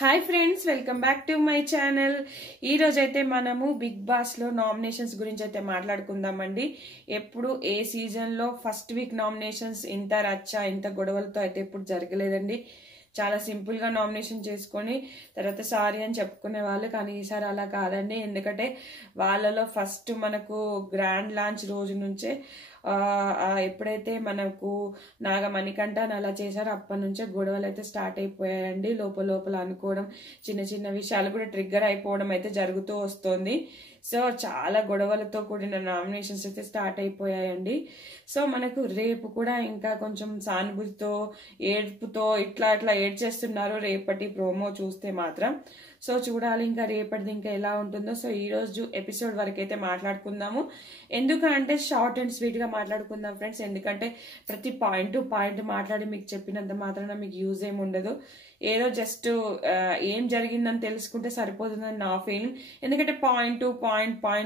Hi friends, welcome back to my channel. ఈ రోజైతే మనము బిగ్ బాస్ లో నామినేషన్స్ గురించి అయితే మాట్లాడుకుందామండి. ఎప్పుడు ఏ సీజన్ లో ఫస్ట్ వీక్ నామినేషన్స్ ఇంత రచ్చ ఇంత గొడవలతో అయితే ఎప్పుడు జరగలేదండి. చాలా సింపుల్ గా నామినేషన్ చేసుకొని తర్వాత సారీ అని చెప్పుకునే వాళ్ళు. కానీ ఈసారి అలా కాదండి. ఎందుకంటే వాళ్ళలో ఫస్ట్ మనకు గ్రాండ్ లాంచ్ రోజు నుంచే ఎప్పుడైతే మనకు నాగమణికంఠ అలా చేశారో అప్పటి నుంచే గొడవలు అయితే స్టార్ట్ అయిపోయాయండి. లోపల అనుకోవడం, చిన్న చిన్న విషయాలు కూడా ట్రిగ్గర్ అయిపోవడం అయితే జరుగుతూ వస్తుంది. సో చాలా గొడవలతో కూడిన నామినేషన్స్ అయితే స్టార్ట్ అయిపోయాయండి. సో మనకు రేపు కూడా ఇంకా కొంచెం సానుభూతితో ఏడుపుతో ఇట్లా ఏడ్చేస్తున్నారు రేపటి ప్రోమో చూస్తే మాత్రం. సో చూడాలి ఇంకా రేపటిది ఇంకా ఎలా ఉంటుందో. సో ఈ రోజు ఎపిసోడ్ వరకు అయితే మాట్లాడుకుందాము. ఎందుకంటే షార్ట్ అండ్ స్వీట్ గా మాట్లాడుకుందాం ఫ్రెండ్స్. ఎందుకంటే ప్రతి పాయింట్ టు పాయింట్ మాట్లాడి మీకు చెప్పినంత మాత్రాన మీకు యూజ్ ఏమి ఉండదు. ఏదో జస్ట్ ఏం జరిగిందని తెలుసుకుంటే సరిపోతుందని నా ఫీలింగ్. ఎందుకంటే పాయింట్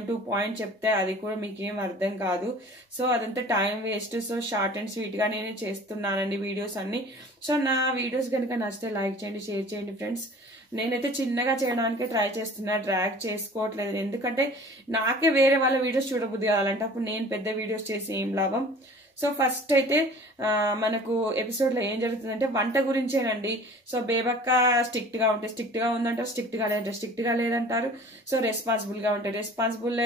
టు పాయింట్ చెప్తే అది కూడా మీకు ఏం అర్థం కాదు. సో అదంతా time waste. So short and sweet గా నేనే చేస్తున్నానండి వీడియోస్ అన్ని. సో నా వీడియోస్ కనుక నచ్చితే లైక్ చేయండి, షేర్ చేయండి ఫ్రెండ్స్. నేనైతే చిన్నగా చేయడానికి ట్రై చేస్తున్నా, డ్రాగ్ చేసుకోవట్లేదు. ఎందుకంటే నాకే వేరే వాళ్ళ వీడియోస్ చూడబుద్ధి కావాలంటే అప్పుడు నేను పెద్ద వీడియోస్ చేసి ఏం లాభం. సో ఫస్ట్ అయితే మనకు ఎపిసోడ్ లో ఏం జరుగుతుందంటే వంట గురించేనండి. సో బేబక్క స్ట్రిక్ట్ గా ఉంటే స్ట్రిక్ట్ గా ఉందంటారు, స్ట్రిక్ట్ గా లేదంటే స్ట్రిక్ట్ గా లేదంటారు. సో రెస్పాన్సిబుల్ గా ఉంటే రెస్పాన్సిబుల్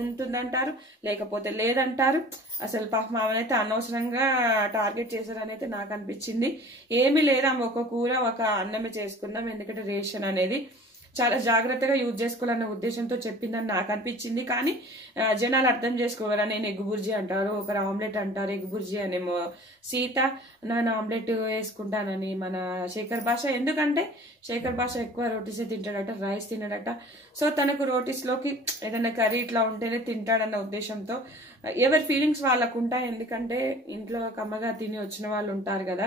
ఉంటుందంటారు, లేకపోతే లేదంటారు. అసలు పాపం ఆమెనైతే అనవసరంగా టార్గెట్ చేశారని అయితే నాకు అనిపించింది. ఏమీ లేదా, ఒక కూర ఒక అన్నమే చేసుకుందాం. ఎందుకంటే రేషన్ అనేది చాలా జాగ్రత్తగా యూజ్ చేసుకోవాలన్న ఉద్దేశంతో చెప్పిందని నాకు అనిపించింది. కానీ జనాలు అర్థం చేసుకోగలరా, నేను ఎగ్ బుర్జీ అంటారు, ఒకరు ఆమ్లెట్ అంటారు. ఎగ్ బుర్జీ అనేమో సీత, నేను ఆమ్లెట్ వేసుకుంటానని మన శేఖర్ భాష. ఎందుకంటే శేఖర్ భాష ఎక్కువ రోటీసే తింటాడట, రైస్ తినడట. సో తనకు రోటీస్ లోకి ఏదైనా కర్రీ ఇట్లా ఉంటేనే తింటాడన్న ఉద్దేశంతో ఎవరి ఫీలింగ్స్ వాళ్ళకు ఉంటాయి. ఎందుకంటే ఇంట్లో కమ్మగా తిని వచ్చిన వాళ్ళు ఉంటారు కదా.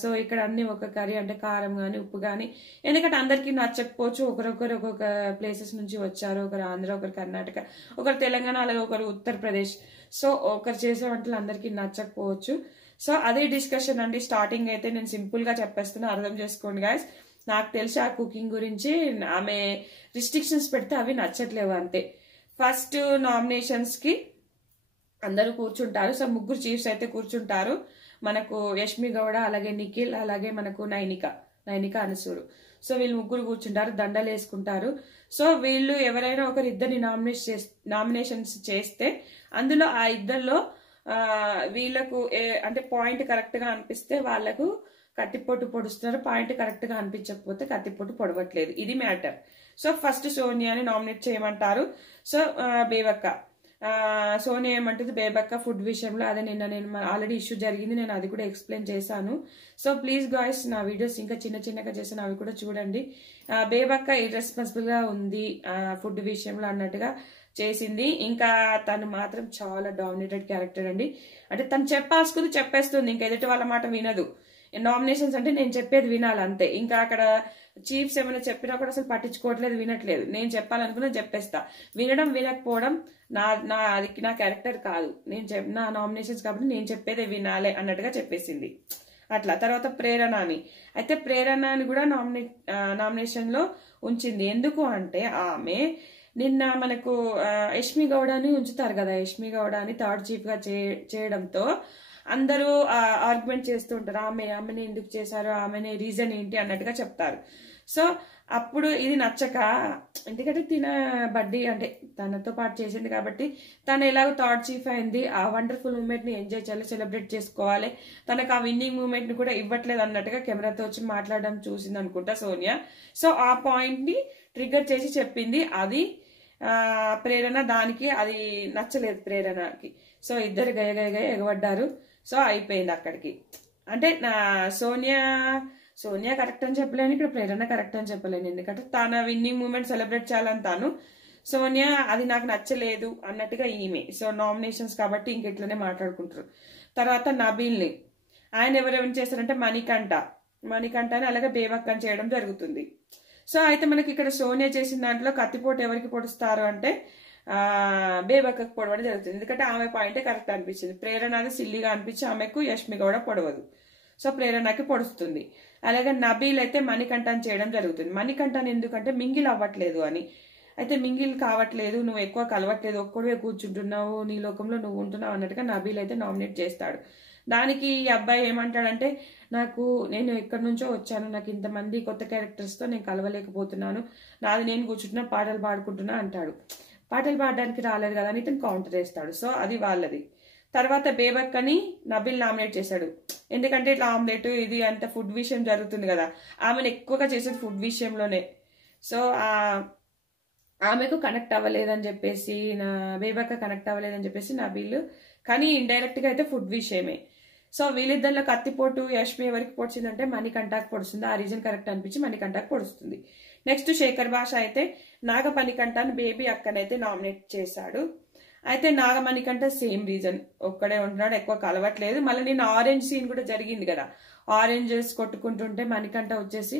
సో ఇక్కడ అన్ని ఒక కర్రీ అంటే కారం గాని ఉప్పు గాని, ఎందుకంటే అందరికి నచ్చకపోవచ్చు. ఒకరొకరు ఒక్కొక్క ప్లేసెస్ నుంచి వచ్చారు. ఒకరు ఆంధ్ర, ఒకరు కర్ణాటక, ఒకరు తెలంగాణ, అలాగే ఒకరు ఉత్తరప్రదేశ్. సో ఒకరు చేసే వంటలు అందరికి నచ్చకపోవచ్చు. సో అదే డిస్కషన్ అండి. స్టార్టింగ్ అయితే నేను సింపుల్ గా చెప్పేస్తున్నా, అర్థం చేసుకోండి గాయస్. నాకు తెలిసి ఆ కుకింగ్ గురించి ఆమె రిస్ట్రిక్షన్స్ పెడితే అవి నచ్చట్లేవు అంతే. ఫస్ట్ నామినేషన్స్ కి అందరూ కూర్చుంటారు. సో ముగ్గురు చీఫ్స్ అయితే కూర్చుంటారు. మనకు యష్మి గౌడ, అలాగే నిఖిల్, అలాగే మనకు నైనిక అనసూరు. సో వీళ్ళు ముగ్గురు కూర్చుంటారు, దండలు వేసుకుంటారు. సో వీళ్ళు ఎవరైనా ఒకరు ఇద్దరిని నామినేషన్స్ చేస్తే అందులో ఆ ఇద్దరిలో వీళ్ళకు అంటే పాయింట్ కరెక్ట్ గా అనిపిస్తే వాళ్ళకు కత్తిపొట్టు పొడుస్తున్నారు. పాయింట్ కరెక్ట్ గా అనిపించకపోతే కత్తిపొట్టు పొడవట్లేదు. ఇది మ్యాటర్. సో ఫస్ట్ సోనియాని నామినేట్ చేయమంటారు. సో బేబక్క సోనియా ఏమంటుంది, బేబక్క ఫుడ్ విషయంలో అదే నేను ఆల్రెడీ ఇష్యూ జరిగింది, నేను అది కూడా ఎక్స్ప్లెయిన్ చేశాను. సో ప్లీజ్ గాయ్స్ నా వీడియోస్ ఇంకా చిన్నగా చేశాను, అవి కూడా చూడండి. బేబక్క ఇర్రెస్పాన్సిబుల్ గా ఉంది ఫుడ్ విషయంలో అన్నట్టుగా చేసింది. ఇంకా తను మాత్రం చాలా డామినేటెడ్ క్యారెక్టర్ అండి. అంటే తను చెప్పేస్తుంది, ఇంకా ఎదుటి వాళ్ళ మాట వినదు. నామినేషన్స్ అంటే నేను చెప్పేది వినాలి అంతే. ఇంకా అక్కడ చీఫ్స్ ఏమైనా చెప్పినా కూడా అసలు పట్టించుకోవట్లేదు, వినట్లేదు. నేను చెప్పాలనుకున్నా చెప్పేస్తా. వినడం వినకపోవడం అది నా క్యారెక్టర్ కాదు. నా నామినేషన్స్ కాబట్టి నేను చెప్పేదే వినాలి అన్నట్టుగా చెప్పేసింది. అట్లా తర్వాత ప్రేరణని కూడా నామినేషన్ లో ఉంచింది. ఎందుకు అంటే ఆమె నిన్న మనకు యష్మి గౌడని ఉంచుతారు కదా, యష్మి గౌడని థర్డ్ చీఫ్ గా చేయడంతో అందరూ ఆర్గ్యుమెంట్ చేస్తూ ఉంటారు. ఆమెని ఎందుకు చేశారు, ఆమెని రీజన్ ఏంటి అన్నట్టుగా చెప్తారు. సో అప్పుడు ఇది నచ్చక, ఎందుకంటే తిన బర్త్డే అంటే తనతో పాటు చేసింది కాబట్టి తను ఎలాగో థర్డ్ చీఫ్ అయింది, ఆ వండర్ఫుల్ మూమెంట్ ని ఎంజాయ్ చేయాలి, సెలబ్రేట్ చేసుకోవాలి. తనకు ఆ విన్నింగ్ మూమెంట్ ని కూడా ఇవ్వట్లేదు అన్నట్టుగా కెమెరాతో వచ్చి మాట్లాడడం చూసింది అనుకుంటా సోనియా. సో ఆ పాయింట్ ని ట్రిగ్గర్ చేసి చెప్పింది. అది ప్రేరణ దానికి అది నచ్చలేదు ప్రేరణకి. సో ఇద్దరు గయ ఎగబడ్డారు. సో అయిపోయింది అక్కడికి. అంటే సోనియా కరెక్ట్ అని చెప్పలేను, ఇక్కడ ప్రేరణ కరెక్ట్ అని చెప్పలేను. ఎందుకంటే తన విన్నింగ్ మూమెంట్ సెలబ్రేట్ చేయాలని తాను, సోనియా అది నాకు నచ్చలేదు అన్నట్టుగా ఈమె. సో నామినేషన్స్ కాబట్టి ఇంక ఇట్లనే మాట్లాడుకుంటారు. తర్వాత నబీల్ని ఆయన ఎవరెవరు చేస్తారంటే మణికంఠని అలాగే బేబక్కని చేయడం జరుగుతుంది. సో అయితే మనకి ఇక్కడ సోనియా చేసిన దాంట్లో కత్తిపోటు ఎవరికి పొడుస్తారు అంటే బేబక్కకు పొడవడం జరుగుతుంది. ఎందుకంటే ఆమె పాయింటే కరెక్ట్ అనిపించింది. ప్రేరణ అది సిల్లిగా అనిపించి ఆమెకు యష్మి గౌడ పొడవదు. సో ప్రేరణకి పొడుస్తుంది. అలాగే నబీల్ అయితే మణికంఠన్ చేయడం జరుగుతుంది. మణికంఠన్ ఎందుకంటే మింగిల్ అవ్వట్లేదు అని. అయితే మింగిల్ కావట్లేదు, నువ్వు ఎక్కువ కలవట్లేదు, ఒక్కడే కూర్చుంటున్నావు, నీ లోకంలో నువ్వు ఉంటున్నావు అన్నట్టుగా నబీల్ అయితే నామినేట్ చేస్తాడు. దానికి ఈ అబ్బాయి ఏమంటాడంటే, నేను ఎక్కడి నుంచో వచ్చాను, నాకు ఇంతమంది కొత్త క్యారెక్టర్స్తో నేను కలవలేకపోతున్నాను, నాది నేను కూర్చుంటున్నా, పాటలు పాడుకుంటున్నా అంటాడు. పాటలు పాడడానికి రాలేదు కదా అని ఇతను కౌంటర్ వేస్తాడు. సో అది వాళ్ళది. తర్వాత బేబక్కని నబీల్ నామినేట్ చేశాడు. ఎందుకంటే ఇట్లా ఆమ్లెట్ ఇది అంత ఫుడ్ విషయం జరుగుతుంది కదా, ఆమెను ఎక్కువగా చేసేది ఫుడ్ విషయంలోనే. సో ఆమెకు కనెక్ట్ అవ్వలేదని చెప్పేసి, బేబక్క కనెక్ట్ అవ్వలేదని చెప్పేసి నబీల్, కానీ ఇండైరెక్ట్ గా అయితే ఫుడ్ విషయమే. సో వీళ్ళిద్దరిలో కత్తిపోటు యష్మి ఎవరికి పొడిచిందంటే మణికంఠకు పొడుస్తుంది. ఆ రీజన్ కరెక్ట్ అనిపించి మణికంఠకు పొడుస్తుంది. నెక్స్ట్ శేఖర్ భాష అయితే నాగమణికంఠని బేబీ అక్కనైతే నామినేట్ చేశాడు. అయితే నాగమణికంఠ సేమ్ రీజన్, ఒక్కడే ఉంటున్నాడు, ఎక్కువ కలవట్లేదు. మళ్ళీ నేను ఆరెంజ్ సీన్ కూడా జరిగింది కదా, ఆరెంజెస్ కొట్టుకుంటుంటే మణికంఠ వచ్చేసి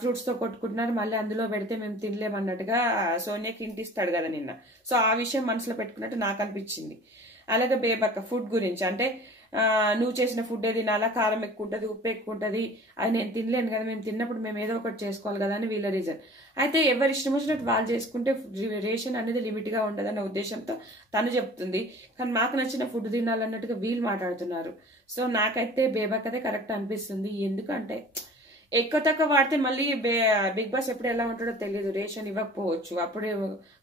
ఫ్రూట్స్ తో కొట్టుకుంటున్నారు, మళ్ళీ అందులో పెడితే మేము తినలేమన్నట్టుగా సోనియాకి ఇంటిస్తాడు కదా నిన్న. సో ఆ విషయం మనసులో పెట్టుకున్నట్టు నాకు అనిపించింది. అలాగే బేబక్క ఫుడ్ గురించి అంటే, నువ్వు చేసిన ఫుడ్ తినాలా, కారం ఎక్కువ ఉంటుంది, ఉప్పు ఎక్కువ ఉంటుంది, అది నేను తినలేను కదా, మేము తిన్నప్పుడు మేము ఏదో ఒకటి చేసుకోవాలి కదా అని వీళ్ళ రీజన్. అయితే ఎవరి ఇష్టం వచ్చినట్టు వాళ్ళు చేసుకుంటే రేషన్ అనేది లిమిట్ గా ఉండదన్న ఉద్దేశంతో తను చెప్తుంది. కానీ మాకు నచ్చిన ఫుడ్ తినాలన్నట్టుగా వీళ్ళు మాట్లాడుతున్నారు. సో నాకైతే బేబక్కదే కరెక్ట్ అనిపిస్తుంది. ఎందుకంటే ఎక్కువ తక్కువ వాడితే మళ్ళీ బిగ్ బాస్ ఎప్పుడు ఎలా ఉంటాడో తెలియదు, రేషన్ ఇవ్వకపోవచ్చు, అప్పుడే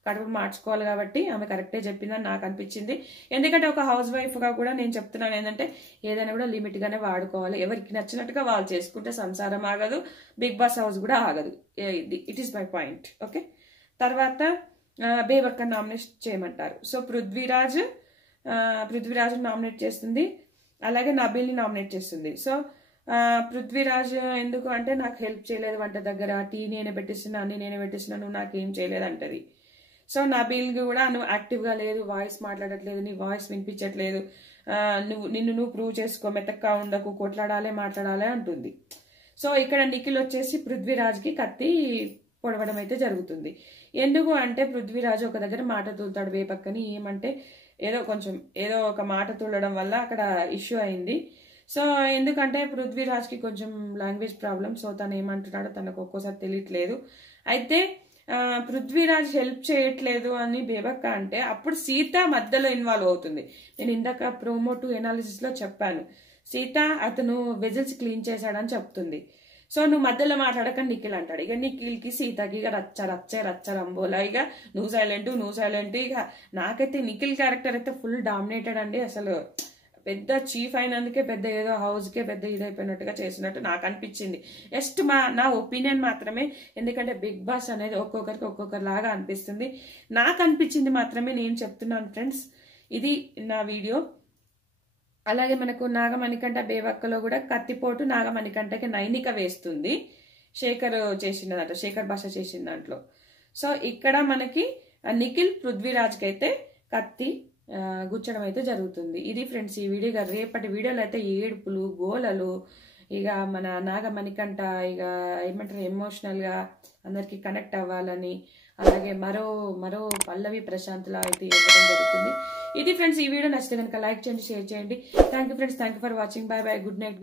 కడుపు మార్చుకోవాలి. కాబట్టి ఆమె కరెక్టే చెప్పిందని నాకు అనిపించింది. ఎందుకంటే ఒక హౌస్ వైఫ్ గా కూడా నేను చెప్తున్నాను ఏంటంటే, ఏదైనా కూడా లిమిట్ గానే వాడుకోవాలి. ఎవరికి నచ్చినట్టుగా వాళ్ళు చేసుకుంటే సంసారం ఆగదు, బిగ్ బాస్ హౌస్ కూడా ఆగదు. It is my point. Okay, తర్వాత బేబక్క నామినేట్ చేయమంటారు. సో పృథ్వీరాజ్ నామినేట్ చేస్తుంది, అలాగే నబీల్ని నామినేట్ చేస్తుంది. సో పృథ్వీరాజ్ ఎందుకు అంటే, నాకు హెల్ప్ చేయలేదు వంట దగ్గర, టీ నేనే పెట్టిస్తున్నా, అన్ని నేనే పెట్టిస్తున్నా, నువ్వు నాకేం చేయలేదు అంటది. సో నబీల్ కూడా నువ్వు యాక్టివ్గా లేదు, వాయిస్ మాట్లాడట్లేదు, నీ వాయిస్ వినిపించట్లేదు, నువ్వు ప్రూవ్ చేసుకో, మెత్తగా ఉండకు, కొట్లాడాలి మాట్లాడాలి అంటుంది. సో ఇక్కడ నిఖిల్ వచ్చేసి పృథ్వీరాజ్కి కత్తి పొడవడం అయితే జరుగుతుంది. ఎందుకు అంటే పృథ్వీరాజ్ ఒక దగ్గర మాట తూలుతాడు బేబక్కని, ఏమంటే ఏదో ఒక మాట తూలడం వల్ల అక్కడ ఇష్యూ అయింది. సో ఎందుకంటే పృథ్వీరాజ్కి కొంచెం లాంగ్వేజ్ ప్రాబ్లం, సో తను ఏమంటున్నాడో తనకు ఒక్కోసారి తెలియట్లేదు. అయితే పృథ్వీరాజ్ హెల్ప్ చేయట్లేదు అని బేబక్క అంటే, అప్పుడు సీత మధ్యలో ఇన్వాల్వ్ అవుతుంది. నేను ఇందాక ప్రోమో 2 ఎనాలిసిస్ లో చెప్పాను, సీత అతను వెజల్స్ క్లీన్ చేశాడని చెప్తుంది. సో నువ్వు మధ్యలో మాట్లాడక నిఖిల్ అంటాడు. ఇక నిఖిల్కి సీతకి ఇక రచ్చ రంబోలా, ఇక నువ్వు సైలెంట్. ఇక నాకైతే నిఖిల్ క్యారెక్టర్ అయితే ఫుల్ డామినేటెడ్ అండి. అసలు పెద్ద చీఫ్ అయినందుకే పెద్ద ఏదో హౌస్కే పెద్ద ఇదైపోయినట్టుగా చేసినట్టు నాకు అనిపించింది. జస్ట్ నా ఒపీనియన్ మాత్రమే, ఎందుకంటే బిగ్ బాస్ అనేది ఒక్కొక్కరికి ఒక్కొక్కరిలాగా అనిపిస్తుంది. నాకు అనిపించింది మాత్రమే నేను చెప్తున్నాను ఫ్రెండ్స్, ఇది నా వీడియో. అలాగే మనకు నాగమణికంఠ బేబక్కలో కూడా కత్తిపోటు నాగమణికంఠకి నైనిక వేస్తుంది, శేఖర్ భాష చేసిన దాంట్లో. సో ఇక్కడ మనకి నిఖిల్ పృథ్వీరాజ్కి అయితే కత్తి గుచ్చడం అయితే జరుగుతుంది. ఇది ఫ్రెండ్స్ ఈ వీడియో. రేపటి వీడియోలో అయితే ఏడుపులు గోలలు, ఇక మన నాగమణికంఠ ఇక ఏమంటారు ఎమోషనల్ గా అందరికి కనెక్ట్ అవ్వాలని, అలాగే మరో పల్లవి ప్రశాంత్లా అయితే ఇవ్వడం జరుగుతుంది. ఇది ఫ్రెండ్స్ ఈ వీడియో నచ్చితే కనుక లైక్ చేయండి, షేర్ చేయండి. Thank you friends, thank you for watching. By by, good night.